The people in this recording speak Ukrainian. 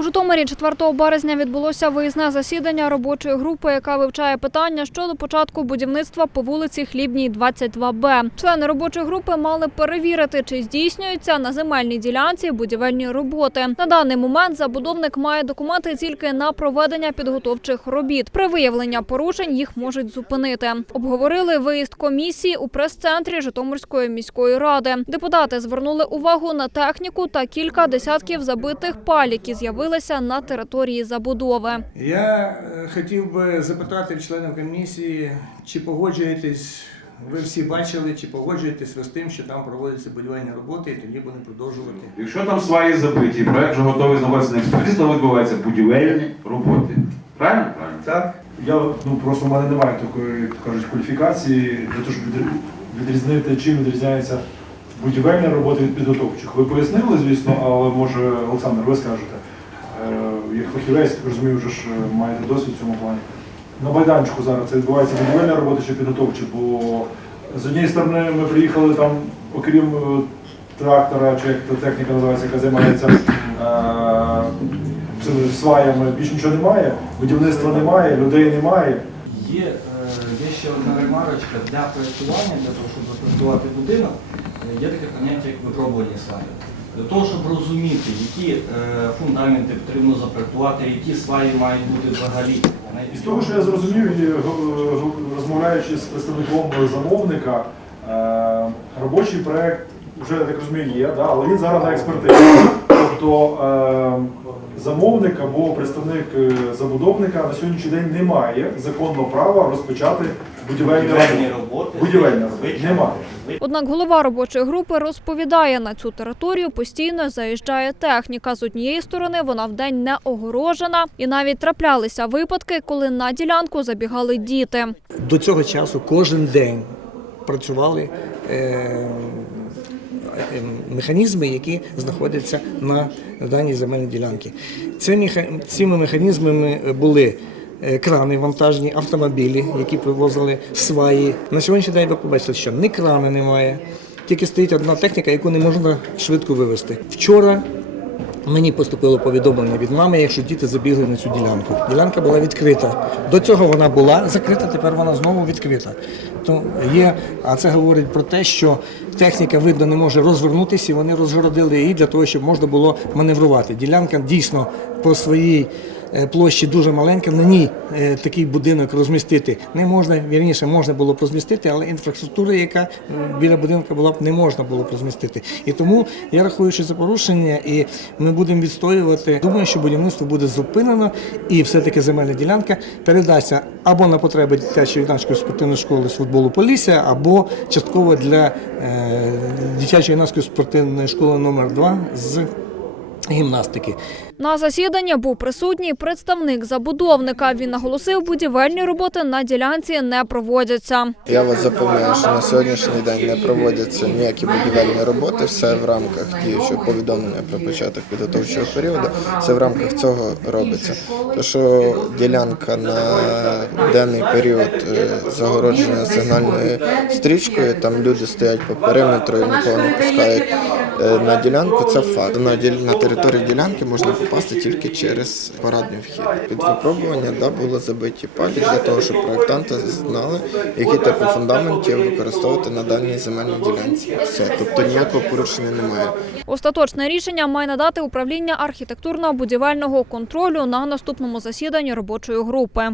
У Житомирі 4 березня відбулося виїзне засідання робочої групи, яка вивчає питання щодо початку будівництва по вулиці Хлібній, 22Б. Члени робочої групи мали перевірити, чи здійснюються на земельній ділянці будівельні роботи. На даний момент забудовник має документи тільки на проведення підготовчих робіт. При виявленні порушень їх можуть зупинити. Обговорили виїзд комісії у прес-центрі Житомирської міської ради. Депутати звернули увагу на техніку та кілька десятків забитих паль, які з'явилися на території забудови. Я е, хотів би запитати членів комісії, чи погоджуєтесь, ви всі бачили, чи погоджуєтесь ви з тим, що там проводяться будівельні роботи, і тоді будемо продовжувати. Якщо там сваї забиті, проект вже готовий знаходиться на експертизі, то відбуваються будівельні роботи. Правильно? Правильно. Так? Я ну просто в мене немає такої, кажуть, кваліфікації для того, щоб відрізнити, чим відрізняється будівельні роботи від підготовчих. Ви пояснили, звісно, але може, Олександр, ви скажете. Як фахівець, розумію, вже ж маєте досвід в цьому плані. На майданчику зараз це відбувається будівельна робота чи підготовча, бо з однієї сторони ми приїхали там, окрім е, трактора, чи як та техніка називається, яка займається е, сваями, більше нічого немає, будівництва немає, людей немає. Є, е, є ще одна ремарочка для проєктування, для того, щоб запроектувати будинок, е, є таке поняття, як випробувані сваї. Для того, щоб розуміти, які е, фундаменти потрібно запроектувати, які сваї мають бути взагалі. І з того, що я зрозумів, го- го- розмовляючи з представником замовника, е, робочий проект вже я так розумію є, да, але він зараз на експертизі. Тобто е, замовник або представник е, забудовника на сьогоднішній день не має законного права розпочати будівельні роботи. Будівельні роботи. Немає. Однак голова робочої групи розповідає, на цю територію постійно заїжджає техніка. З однієї сторони вона вдень не огорожена, і навіть траплялися випадки, коли на ділянку забігали діти. До цього часу кожен день працювали е, е, механізми, які знаходяться на даній земельній ділянці. Цими механізмами були крани вантажні, автомобілі, які привозили сваї. На сьогоднішній день ви побачите, що ні крани немає, тільки стоїть одна техніка, яку не можна швидко вивезти. Вчора Мені поступило повідомлення від мами, якщо діти забігли на цю ділянку. Ділянка була відкрита. До цього вона була закрита, тепер вона знову відкрита. То є, а це говорить про те, що техніка видно не може розвернутися, і вони розгородили її для того, щоб можна було маневрувати. Ділянка дійсно по своїй е, площі дуже маленька. На ній е, такий будинок розмістити не можна. Вірніше можна було б розмістити, але інфраструктура, яка е, біля будинку була б не можна було б розмістити. І тому я рахую, що це порушення, і ми будемо відстоювати. Думаю, що будівництво буде зупинено, і все-таки земельна ділянка передасться або на потреби дитячої юнацької спортивної школи з футболу Полісся, або частково для е, дитячої юнацької спортивної школи номер 2 з гімнастики. На засіданні був присутній представник забудовника. Він наголосив, будівельні роботи на ділянці не проводяться. Я вас запевняю, що на сьогоднішній день не проводяться ніякі будівельні роботи. Все в рамках діючого повідомлення про початок підготовчого періоду. Все в рамках цього робиться. То що ділянка на денний період е, загороджена сигнальною стрічкою, там люди стоять по периметру і нікого не пускають е, на ділянку. Це факт. На діл- на території ділянки можна попасти тільки через парадний вхід. Під випробування да, були забиті палі для того, щоб проєктанти знали, які типи фундаментів використовувати на даній земельній ділянці. Все, тобто ніякого порушення немає. Остаточне рішення має надати управління архітектурно-будівельного контролю на наступному засіданні робочої групи.